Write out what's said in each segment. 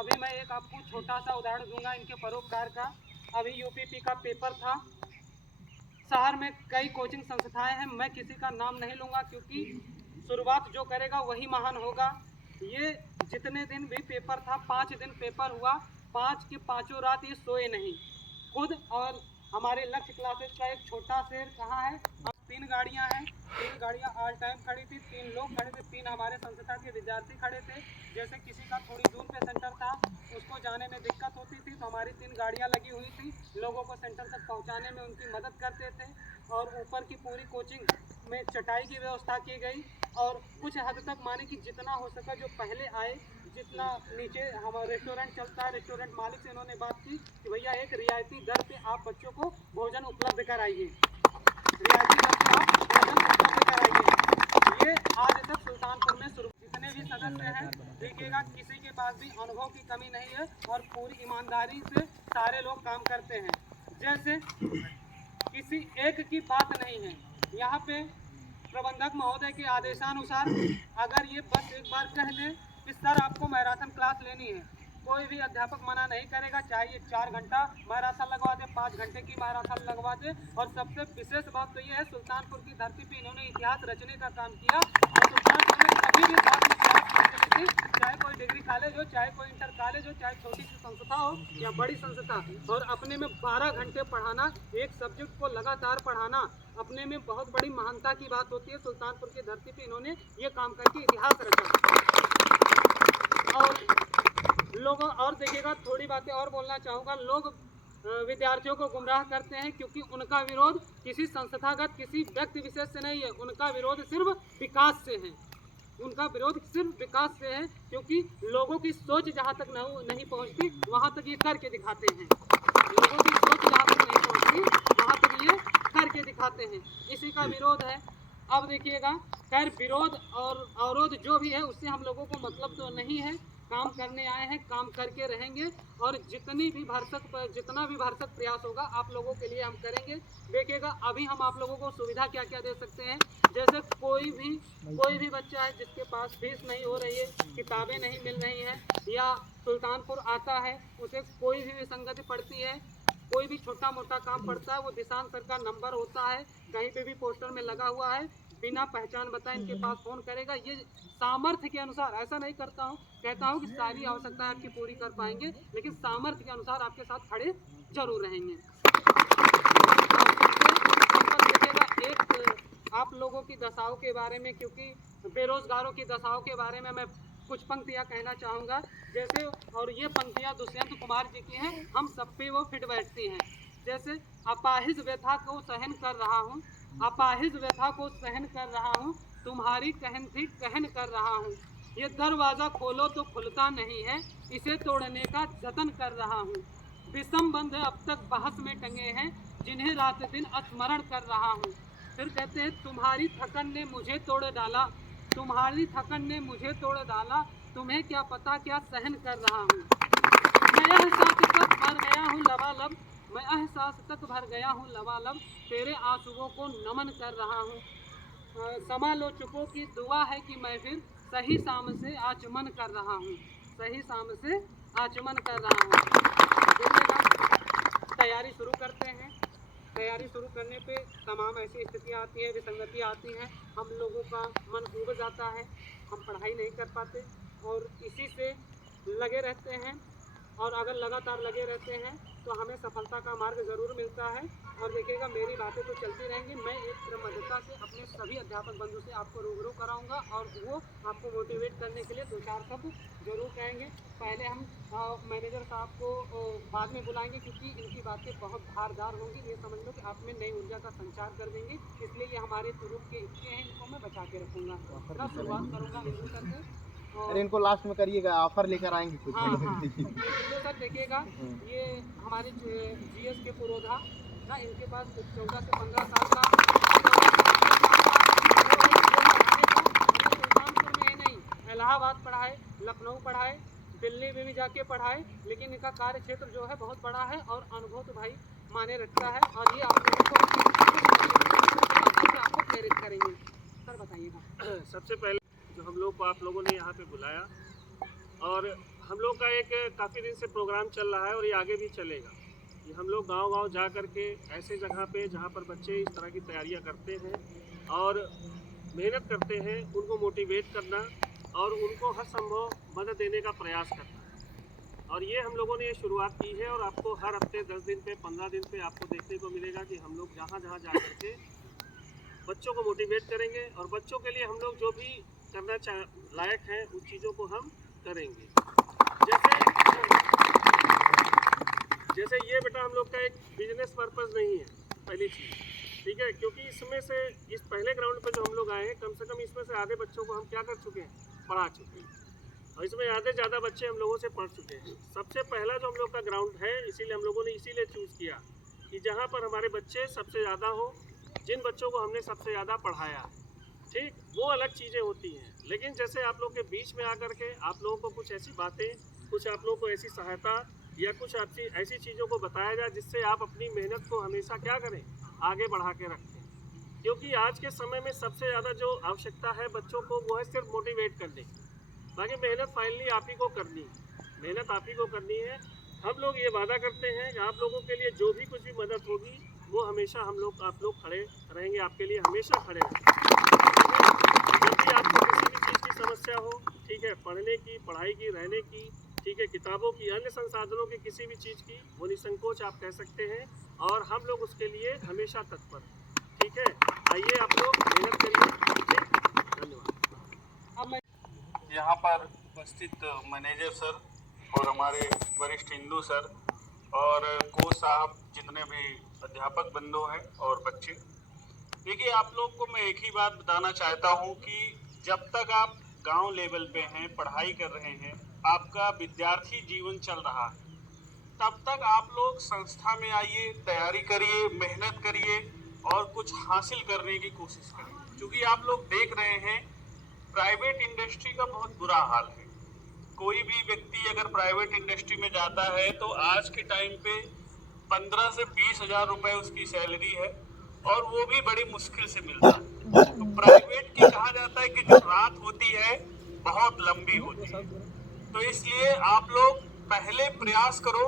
अभी मैं एक आपको छोटा सा उदाहरण दूंगा इनके परोपकार का। अभी यूपीपी का पेपर था। शहर में कई कोचिंग संस्थाएं हैं, मैं किसी का नाम नहीं लूँगा क्योंकि शुरुआत जो करेगा वही महान होगा। ये जितने दिन भी पेपर था, 5 दिन पेपर हुआ, 5 की 5 रात ये सोए नहीं खुद। और हमारे लक्ष्य क्लासेस का एक छोटा शेर कहाँ है, अब 3 गाड़ियाँ हैं, 3 गाड़ियाँ ऑल टाइम खड़ी थी, 3 लोग खड़े थे, 3 हमारे संस्था के विद्यार्थी खड़े थे। जैसे किसी का थोड़ी दूर पे सेंटर था, उसको जाने में दिक्कत होती थी तो हमारी 3 गाड़ियाँ लगी हुई थी, लोगों को सेंटर तक पहुँचाने में उनकी मदद करते थे। और ऊपर की पूरी कोचिंग में चटाई की व्यवस्था की गई और कुछ हद तक माने कि जितना हो सका जो पहले आए, जितना नीचे हमारा रेस्टोरेंट चलता है, रेस्टोरेंट मालिक से इन्होंने बात की कि भैया एक रियायती दर पे आप बच्चों को भोजन उपलब्ध कराइए, रियायती दर पे आप भोजन उपलब्ध कराइए। ये आज तक सुल्तानपुर में शुरू, जितने भी सदस्य हैं देखिएगा किसी के पास भी अनुभव की कमी नहीं है और पूरी ईमानदारी से सारे लोग काम करते हैं। जैसे किसी एक की बात नहीं है, यहाँ पे प्रबंधक महोदय के आदेशानुसार अगर ये बस एक बार कह दें कि सर आपको मैराथन क्लास लेनी है, कोई भी अध्यापक मना नहीं करेगा, चाहे ये 4 घंटा मैराथन लगवा दे, 5 घंटे की मैराथन लगवा दे। और सबसे विशेष बात तो ये है, सुल्तानपुर की धरती पे इन्होंने इतिहास रचने का काम किया और सुल्तानपुर में कभी भी बात नहीं, चाहे कोई डिग्री कॉलेज हो, चाहे कोई इंटर कॉलेज हो, चाहे छोटी सी संस्था हो या बड़ी संस्था, और अपने में 12 घंटे पढ़ाना, एक सब्जेक्ट को लगातार पढ़ाना अपने में बहुत बड़ी महानता की बात होती है। सुल्तानपुर की धरती पे इन्होंने ये काम करके इतिहास रचा। और लोगों और देखिएगा, थोड़ी बातें और बोलना चाहूँगा। लोग विद्यार्थियों को गुमराह करते हैं क्योंकि उनका विरोध किसी संस्थागत किसी व्यक्ति विशेष से नहीं है, उनका विरोध सिर्फ विकास से है, उनका विरोध सिर्फ विकास से है। क्योंकि लोगों की सोच जहाँ तक नहीं पहुँचती वहाँ तक ये करके दिखाते हैं, लोगों की सोच जहाँ तक नहीं पहुँचती वहाँ तक ये करके दिखाते हैं, इसी का विरोध है। अब देखिएगा, खैर विरोध और अवरोध जो भी है उससे हम लोगों को मतलब तो नहीं है, काम करने आए हैं, काम करके रहेंगे और जितना भी भरसक प्रयास होगा आप लोगों के लिए हम करेंगे। देखिएगा, अभी हम आप लोगों को सुविधा क्या क्या दे सकते हैं। जैसे कोई भी बच्चा है जिसके पास फीस नहीं हो रही है, किताबें नहीं मिल रही हैं, या सुल्तानपुर आता है उसे कोई भी विसंगति पड़ती है, कोई भी छोटा मोटा काम पड़ता है, वो दिशांत सर का नंबर होता है, कहीं पे भी पोस्टर में लगा हुआ है, बिना पहचान बताए इनके पास फ़ोन करेगा। ये सामर्थ्य के अनुसार, ऐसा नहीं कहता हूँ कि सारी आवश्यकता आपकी पूरी कर पाएंगे, लेकिन सामर्थ्य के अनुसार आपके साथ खड़े जरूर रहेंगे। देखिएगा, एक आप लोगों की दशाओं के बारे में, क्योंकि बेरोजगारों की दशाओं के बारे में मैं कुछ पंक्तियाँ कहना चाहूँगा। जैसे, और ये पंक्तियाँ दुष्यंत कुमार जी की हैं, हम सब पे वो फिट बैठती हैं। जैसे, अपाहिज व्यथा को सहन कर रहा हूँ, अपाहिज व्यथा को सहन कर रहा हूँ, तुम्हारी कहन थी कहन कर रहा हूँ, ये दरवाज़ा खोलो तो खुलता नहीं है, इसे तोड़ने का जतन कर रहा हूँ, विषम बंध अब तक बहस में टंगे हैं, जिन्हें रात दिन स्मरण कर रहा हूँ। फिर कहते हैं, तुम्हारी थकन ने मुझे तोड़ डाला, तुम्हारी थकन ने मुझे तोड़ डाला, तुम्हें क्या पता क्या सहन कर रहा हूँ, मैं एहसास तक भर गया हूँ लबालब, मैं एहसास तक भर गया हूँ लबालब, तेरे आंसुओं को नमन कर रहा हूँ, समालोचकों की दुआ है कि मैं फिर सही शाम से आचमन कर रहा हूँ, सही शाम से आचमन कर रहा हूँ। तैयारी शुरू करते हैं। तैयारी शुरू करने पे तमाम ऐसी स्थितियाँ आती हैं, विसंगतियाँ आती हैं, हम लोगों का मन उब जाता है, हम पढ़ाई नहीं कर पाते और इसी से लगे रहते हैं। और अगर लगातार लगे रहते हैं तो हमें सफलता का मार्ग ज़रूर मिलता है। और देखिएगा, मेरी बातें तो चलती रहेंगी, मैं एक क्रमबद्धता से अपने सभी अध्यापक बंधु से आपको रूबरू कराऊंगा और वो आपको मोटिवेट करने के लिए 2-4 शब्द जरूर कहेंगे। पहले हम मैनेजर साहब को बाद में बुलाएंगे क्योंकि इनकी बातें बहुत धारदार होंगी, ये समझ लो कि आप में नई ऊर्जा का संचार कर देंगे, इसलिए ये हमारे तुरुप के इच्छे हैं, इनको मैं बचा के रखूँगा। शुरुआत करूँगा हिंदू सर से। अरे इनको लास्ट में करिएगा, ऑफर लेकर आएंगे कुछ। हाँ सर, देखिएगा, ये हमारे जीएस के पुरोधा ना, इनके पास 14 से 15 साल का सुल्तानपुर में ही नहीं, इलाहाबाद पढ़ाए, लखनऊ पढ़ाए, दिल्ली में भी जाके पढ़ाए, लेकिन इनका कार्य क्षेत्र जो है बहुत बड़ा है और अनुभव तो भाई माने रखता है और ये आप लोगों को आपको प्रेरित करेंगे। सर बताइएगा। सबसे पहले जो हम लोग को आप लोगों ने यहाँ पे बुलाया और हम लोग का एक काफ़ी दिन से प्रोग्राम चल रहा है और ये आगे भी चलेगा कि हम लोग गांव-गांव जा कर के ऐसे जगह पे जहाँ पर बच्चे इस तरह की तैयारियां करते हैं और मेहनत करते हैं, उनको मोटिवेट करना और उनको हर संभव मदद देने का प्रयास करना। और ये हम लोगों ने ये शुरुआत की है और आपको हर हफ्ते 10 दिन पे 15 दिन पे आपको देखने को मिलेगा कि हम लोग जहाँ जहाँ जा कर के बच्चों को मोटिवेट करेंगे और बच्चों के लिए हम लोग जो भी करना लायक हैं उन चीज़ों को हम करेंगे। जैसे ये बेटा हम लोग का एक बिजनेस पर्पस नहीं है, पहली चीज़, ठीक है, क्योंकि इसमें से इस पहले ग्राउंड पे जो हम लोग आए हैं कम से कम इसमें से आधे बच्चों को हम क्या कर चुके हैं, पढ़ा चुके हैं और इसमें आधे ज़्यादा बच्चे हम लोगों से पढ़ चुके हैं। सबसे पहला जो हम लोग का ग्राउंड है, इसीलिए हम लोगों ने इसीलिए चूज़ किया कि जहाँ पर हमारे बच्चे सबसे ज़्यादा हो, जिन बच्चों को हमने सबसे ज़्यादा पढ़ाया, ठीक, वो अलग चीज़ें होती हैं। लेकिन जैसे आप लोग के बीच में आकर के आप लोगों को कुछ ऐसी बातें, कुछ आप लोगों को ऐसी सहायता या कुछ ऐसी चीज़ों को बताया जाए जिससे आप अपनी मेहनत को हमेशा क्या करें, आगे बढ़ा के रखें। क्योंकि आज के समय में सबसे ज़्यादा जो आवश्यकता है बच्चों को वो है सिर्फ मोटिवेट करने की। बाकी मेहनत फाइनली आप ही को करनी है, मेहनत आप ही को करनी है। हम लोग ये वादा करते हैं कि आप लोगों के लिए जो भी कुछ भी मदद होगी वो हमेशा आप लोग खड़े रहेंगे, आपके लिए हमेशा खड़े रहेंगे। जब भी आपको किसी भी चीज़ की समस्या हो, ठीक है, पढ़ने की, पढ़ाई की, रहने की, ठीक है, किताबों की, अन्य संसाधनों की, किसी भी चीज़ की, वो निसंकोच आप कह सकते हैं और हम लोग उसके लिए हमेशा तत्पर हैं, ठीक है। आइए आप लोग मेहनत करिए, ठीक, धन्यवाद। अब मैं यहाँ पर उपस्थित मैनेजर सर और हमारे वरिष्ठ हिंदू सर और कोच साहब, जितने भी अध्यापक बंधु हैं और बच्चे, देखिए आप लोग को मैं एक ही बात बताना चाहता हूँ कि जब तक आप गांव लेवल पे हैं, पढ़ाई कर रहे हैं, आपका विद्यार्थी जीवन चल रहा है, तब तक आप लोग संस्था में आइए, तैयारी करिए, मेहनत करिए और कुछ हासिल करने की कोशिश करिए। क्योंकि आप लोग देख रहे हैं प्राइवेट इंडस्ट्री का बहुत बुरा हाल है। कोई भी व्यक्ति अगर प्राइवेट इंडस्ट्री में जाता है तो आज के टाइम पे 15 से 20 हजार रुपए उसकी सैलरी है और वो भी बड़ी मुश्किल से मिलता है। तो प्राइवेट की कहा जाता है कि जो रात होती है बहुत लंबी होती है। तो इसलिए आप लोग पहले प्रयास करो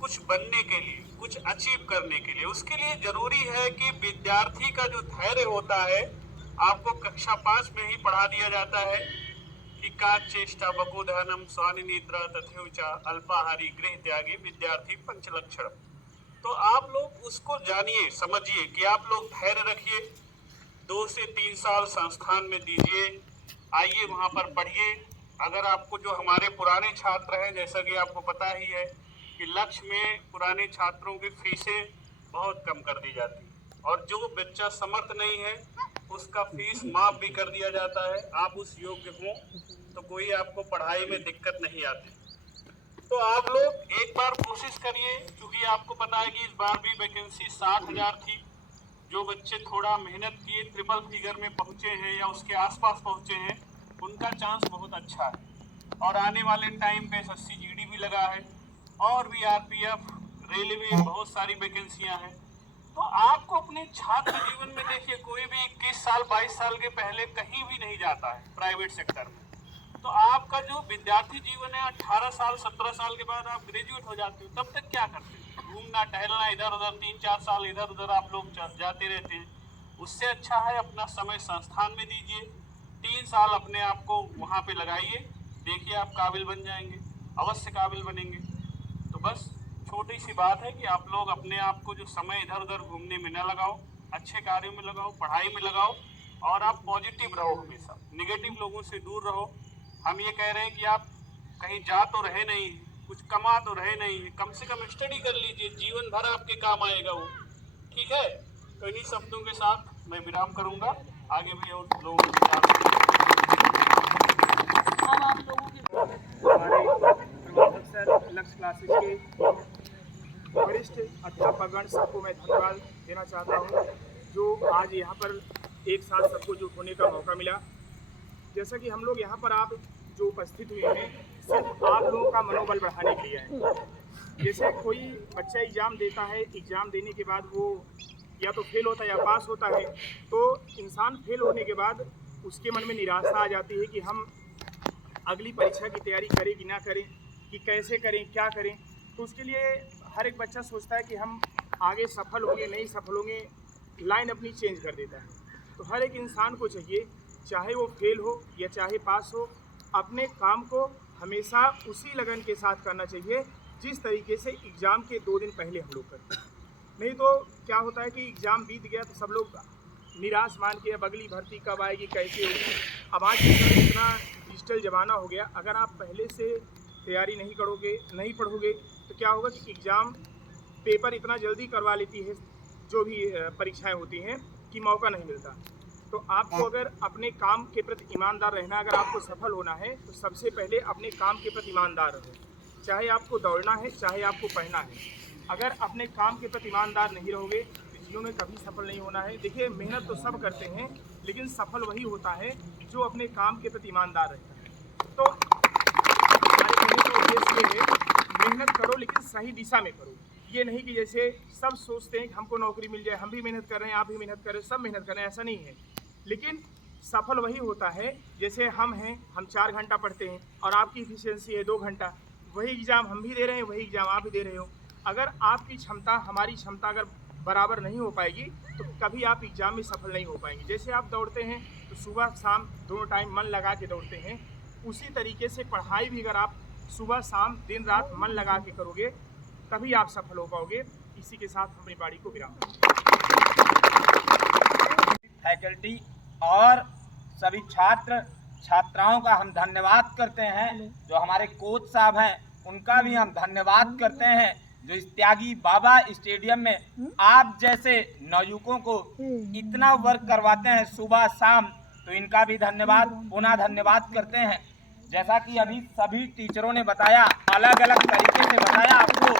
कुछ बनने के लिए, कुछ अचीव करने के लिए। उसके लिए जरूरी है कि विद्यार्थी का जो धैर्य होता है, आपको कक्षा 5 में ही पढ़ा दिया जाता है कि का चेष्टा बकोधनम स्वानि निद्रा तथेवचा अल्पाहारी गृह त्यागी विद्यार्थी पंचलक्षण। तो आप लोग उसको जानिए, समझिए कि आप लोग धैर्य रखिए, 2 से 3 साल संस्थान में दीजिए, आइए वहाँ पर पढ़िए। अगर आपको जो हमारे पुराने छात्र हैं, जैसा कि आपको पता ही है कि लक्ष्य में पुराने छात्रों की फीसें बहुत कम कर दी जाती है और जो बच्चा समर्थ नहीं है उसका फीस माफ भी कर दिया जाता है। आप उस योग्य हो तो कोई आपको पढ़ाई में दिक्कत नहीं आती। तो आप लोग एक बार कोशिश करिए, क्योंकि आपको पता है कि इस बार भी वैकेंसी 60,000 थी। जो बच्चे थोड़ा मेहनत किए, ट्रिपल फिगर में पहुंचे हैं या उसके आसपास पहुंचे हैं, उनका चांस बहुत अच्छा है। और आने वाले टाइम पे SSC GD भी लगा है और भी RPF, रेलवे, बहुत सारी वैकेंसियां हैं। तो आपको अपने छात्र जीवन में देखिए, कोई भी 21 साल 22 साल के पहले कहीं भी नहीं जाता है प्राइवेट सेक्टर में। तो आपका जो विद्यार्थी जीवन है 18 साल 17 साल के बाद आप ग्रेजुएट हो जाते हो, तब तक क्या करते हो? घूमना टहलना, इधर उधर 3-4 साल इधर उधर आप लोग जाते रहते हैं। उससे अच्छा है अपना समय संस्थान में दीजिए, 3 साल अपने आप को वहाँ पे लगाइए, देखिए आप काबिल बन जाएंगे, अवश्य काबिल बनेंगे। तो बस छोटी सी बात है कि आप लोग अपने आप को जो समय इधर उधर घूमने में न लगाओ, अच्छे कार्यों में लगाओ, पढ़ाई में लगाओ और आप पॉजिटिव रहो, हमेशा निगेटिव लोगों से दूर रहो। हम ये कह रहे हैं कि आप कहीं जा तो रहे नहीं, कुछ कमा तो रहे नहीं, कम से कम स्टडी कर लीजिए, जीवन भर आपके काम आएगा वो, ठीक है। तो इन्हीं शब्दों के साथ मैं विराम करूंगा, आगे भी और लोगों के विचार। अब आप लोगों की हमारे प्रबंधक सर, लक्ष्य क्लासेस के वरिष्ठ अध्यापकगण, सबको मैं धन्यवाद देना चाहता हूँ जो आज यहाँ पर एक साथ सबको जुट होने का मौका मिला। जैसा कि हम लोग यहाँ पर आप जो उपस्थित हुए हैं, सिर्फ आप लोगों का मनोबल बढ़ाने के लिए है। जैसे कोई बच्चा एग्ज़ाम देता है, एग्ज़ाम देने के बाद वो या तो फेल होता है या पास होता है, तो इंसान फेल होने के बाद उसके मन में निराशा आ जाती है कि हम अगली परीक्षा की तैयारी करें कि ना करें, कि कैसे करें, क्या करें। तो उसके लिए हर एक बच्चा सोचता है कि हम आगे सफल होंगे, नहीं सफल होंगे, लाइन अपनी चेंज कर देता है। तो हर एक इंसान को चाहिए, चाहे वो फेल हो या चाहे पास हो, अपने काम को हमेशा उसी लगन के साथ करना चाहिए जिस तरीके से एग्ज़ाम के 2 दिन पहले हम लोग करते हैं। नहीं तो क्या होता है कि एग्ज़ाम बीत गया तो सब लोग निराश मान के अब अगली भर्ती कब आएगी, कैसे होगी। अब आज के समय इतना डिजिटल ज़माना हो गया, अगर आप पहले से तैयारी नहीं करोगे, नहीं पढ़ोगे, तो क्या होगा कि एग्ज़ाम पेपर इतना जल्दी करवा लेती है जो भी परीक्षाएं होती हैं कि मौका नहीं मिलता। तो आपको अगर अपने काम के प्रति ईमानदार रहना, अगर आपको सफल होना है तो सबसे पहले अपने काम के प्रति ईमानदार रहो। चाहे आपको दौड़ना है, चाहे आपको पढ़ना है, अगर अपने काम के प्रति ईमानदार नहीं रहोगे तो जीवन में कभी सफल नहीं होना है। देखिए, मेहनत तो सब करते हैं, लेकिन सफल वही होता है जो अपने काम के प्रति ईमानदार रहता है। तो हमारे कहने का उद्देश्य ये है, मेहनत करो लेकिन सही दिशा में करो। ये नहीं कि जैसे सब सोचते हैं कि हमको नौकरी मिल जाए, हम भी मेहनत कर रहे हैं, आप भी मेहनत कर रहे हैं, सब मेहनत कर रहे हैं, ऐसा नहीं है। लेकिन सफल वही होता है, जैसे हम हैं, हम 4 घंटा पढ़ते हैं और आपकी इफिशियंसी है 2 घंटा। वही एग्ज़ाम हम भी दे रहे हैं, वही एग्ज़ाम आप भी दे रहे हो। अगर आपकी क्षमता हमारी क्षमता अगर बराबर नहीं हो पाएगी तो कभी आप एग्ज़ाम में सफल नहीं हो पाएंगे। जैसे आप दौड़ते हैं तो सुबह शाम दोनों टाइम मन लगा के दौड़ते हैं, उसी तरीके से पढ़ाई भी अगर आप सुबह शाम दिन रात मन लगा के करोगे तभी आप सफल हो पाओगे। इसी के साथ अपनी बाड़ी को विराम फैकल्टी और सभी छात्र छात्राओं का हम धन्यवाद करते हैं। जो हमारे कोच साहब हैं उनका भी हम धन्यवाद करते हैं, जो इस त्यागी बाबा स्टेडियम में आप जैसे नवयुवकों को इतना वर्क करवाते हैं सुबह शाम, तो इनका भी धन्यवाद, पुनः धन्यवाद करते हैं। जैसा कि अभी सभी टीचरों ने बताया, अलग अलग तरीके से बताया आपको,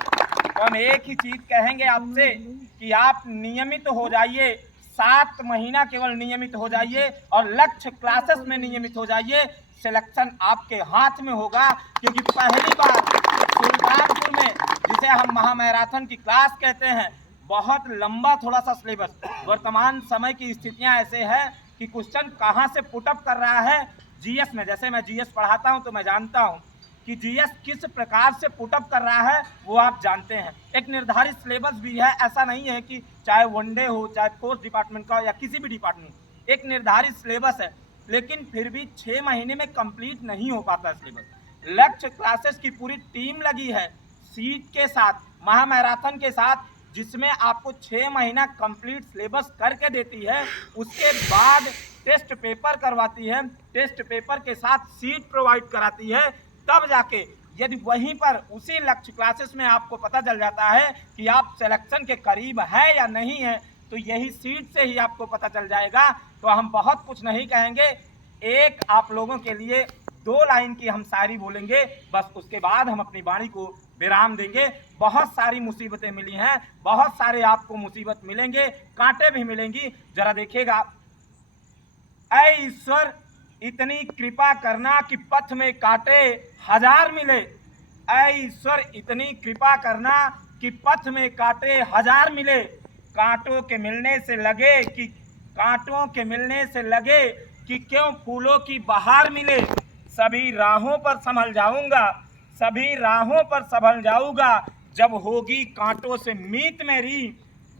तो हम एक ही चीज़ कहेंगे आपसे कि आप नियमित हो जाइए, 7 महीना केवल नियमित हो जाइए और लक्ष्य क्लासेस में नियमित हो जाइए। सिलेक्शन आपके हाथ में होगा, क्योंकि पहली बार सुल्तानपुर में, जिसे हम महामैराथन की क्लास कहते हैं, बहुत लंबा थोड़ा सा सिलेबस, वर्तमान समय की स्थितियां ऐसे है कि क्वेश्चन कहां से पुटअप कर रहा है जीएस में। जैसे मैं जीएस पढ़ाता हूं तो मैं जानता हूं कि जीएस किस प्रकार से पुटअप कर रहा है, वो आप जानते हैं। एक निर्धारित सिलेबस भी है, ऐसा नहीं है कि चाहे वनडे हो, चाहे फोर्स डिपार्टमेंट का या किसी भी डिपार्टमेंट, एक निर्धारित सिलेबस है, लेकिन फिर भी 6 महीने में कंप्लीट नहीं हो पाता सिलेबस। लक्ष्य क्लासेस की पूरी टीम लगी है सीट के साथ, महामैराथन के साथ, जिसमें आपको 6 महीना कंप्लीट सिलेबस करके देती है। उसके बाद टेस्ट पेपर करवाती है, टेस्ट पेपर के साथ सीट प्रोवाइड कराती है। तब जाके यदि वहीं पर उसी लक्ष्य क्लासेस में आपको पता चल जाता है कि आप सिलेक्शन के करीब है या नहीं है, तो यही सीट से ही आपको पता चल जाएगा। तो हम बहुत कुछ नहीं कहेंगे, एक आप लोगों के लिए 2 लाइन की हम शायरी बोलेंगे, बस उसके बाद हम अपनी वाणी को विराम देंगे। बहुत सारी मुसीबतें मिली हैं, बहुत सारे आपको मुसीबत मिलेंगे, कांटे भी मिलेंगी। जरा देखिएगा, ऐ ईश्वर इतनी कृपा करना कि पथ में कांटे 1000 मिले। ऐ ईश्वर इतनी कृपा करना कि पथ में कांटे 1000 मिले। कांटों के मिलने से लगे कि क्यों फूलों की बहार मिले। सभी राहों पर संभल जाऊंगा, सभी राहों पर संभल जाऊंगा, जब होगी कांटों से मीत मेरी,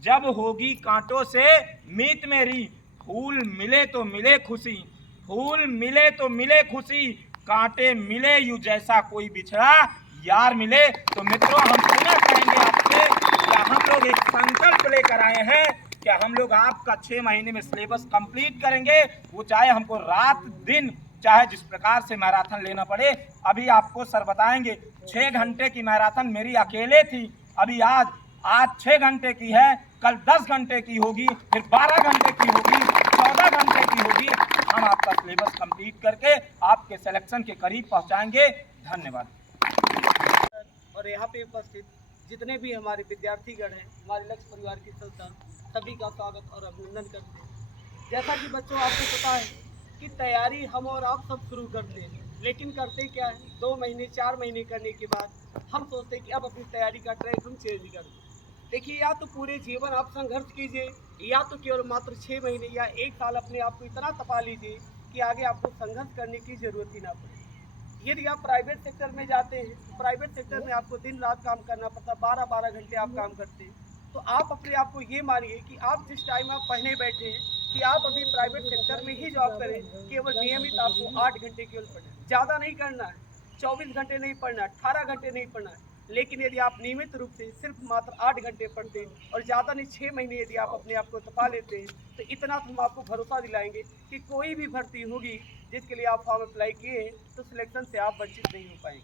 जब होगी कांटों से मीत मेरी। फूल मिले तो मिले खुशी, फूल मिले तो मिले खुशी, कांटे मिले यूं जैसा कोई बिछड़ा यार मिले। तो मित्रों, हम पुनः कहेंगे आपसे कि हम लोग एक संकल्प लेकर आए हैं कि हम लोग आपका 6 महीने में सिलेबस कंप्लीट करेंगे। वो चाहे हमको रात दिन, चाहे जिस प्रकार से मैराथन लेना पड़े। अभी आपको सर बताएंगे, 6 घंटे की मैराथन मेरी अकेले थी, अभी आज 6 घंटे की है, कल 10 घंटे की होगी, फिर 12 घंटे की होगी, 14 घंटे की होगी। हम आपका सिलेबस कंप्लीट करके आपके सिलेक्शन के करीब पहुंचाएंगे। धन्यवाद। और यहाँ पे उपस्थित जितने भी हमारे विद्यार्थीगण हैं, हमारे लक्ष्य परिवार की संस्थान, सभी का स्वागत और अभिनंदन करते हैं। जैसा कि बच्चों आपको पता है कि तैयारी हम और आप सब शुरू करते हैं, लेकिन करते क्या है, 2 महीने 4 महीने करने के बाद हम सोचते हैं कि अब अपनी तैयारी का ट्रैक हम चेंज कर दें। देखिए, या तो पूरे जीवन आप संघर्ष कीजिए, या तो केवल मात्र 6 महीने या 1 साल अपने आप को इतना तपा लीजिए कि आगे आपको संघर्ष करने की ज़रूरत ही ना पड़े। यदि आप प्राइवेट सेक्टर में जाते हैं, प्राइवेट सेक्टर में आपको दिन रात काम करना पड़ता, 12-12 घंटे आप काम करते हैं। तो आप अपने आप को ये मानिए कि आप जिस टाइम आप पढ़ने बैठे हैं कि आप अभी प्राइवेट सेक्टर में ही जॉब करें, केवल नियमित आपको 8 घंटे केवल पढ़ना है, ज़्यादा नहीं करना है, 24 घंटे नहीं पढ़ना है, 18 घंटे नहीं पढ़ना है। लेकिन यदि आप नियमित रूप से सिर्फ मात्र 8 घंटे पढ़ते हैं और ज़्यादा नहीं 6 महीने यदि आप अपने आप को तपा लेते हैं, तो इतना तो हम आपको भरोसा दिलाएंगे कि कोई भी भर्ती होगी जिसके लिए आप फॉर्म अप्लाई किए हैं तो सिलेक्शन से आप वंचित नहीं हो पाएंगे।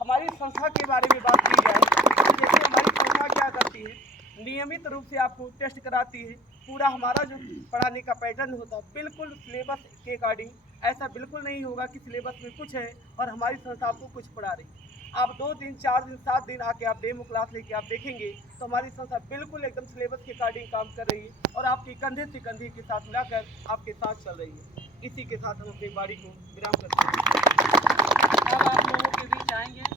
हमारी संस्था के बारे में बात की जाए तो जैसे हमारी संस्था क्या करती है, नियमित रूप से आपको टेस्ट कराती है। पूरा हमारा जो पढ़ाने का पैटर्न होता है बिल्कुल सिलेबस के अकॉर्डिंग, ऐसा बिल्कुल नहीं होगा कि सिलेबस में कुछ है और हमारी संस्था आपको कुछ पढ़ा रही है। आप 2 दिन 4 दिन 7 दिन आके आप डेमो क्लास लेके आप देखेंगे तो हमारी संस्था बिल्कुल एकदम सिलेबस के अकॉर्डिंग काम कर रही है और आपकी कंधे से कंधे के साथ मिलाकर आपके साथ चल रही है। इसी के साथ हम अपनी बारी को विराम करते हैं। अब आप लोगों के बीच आएंगे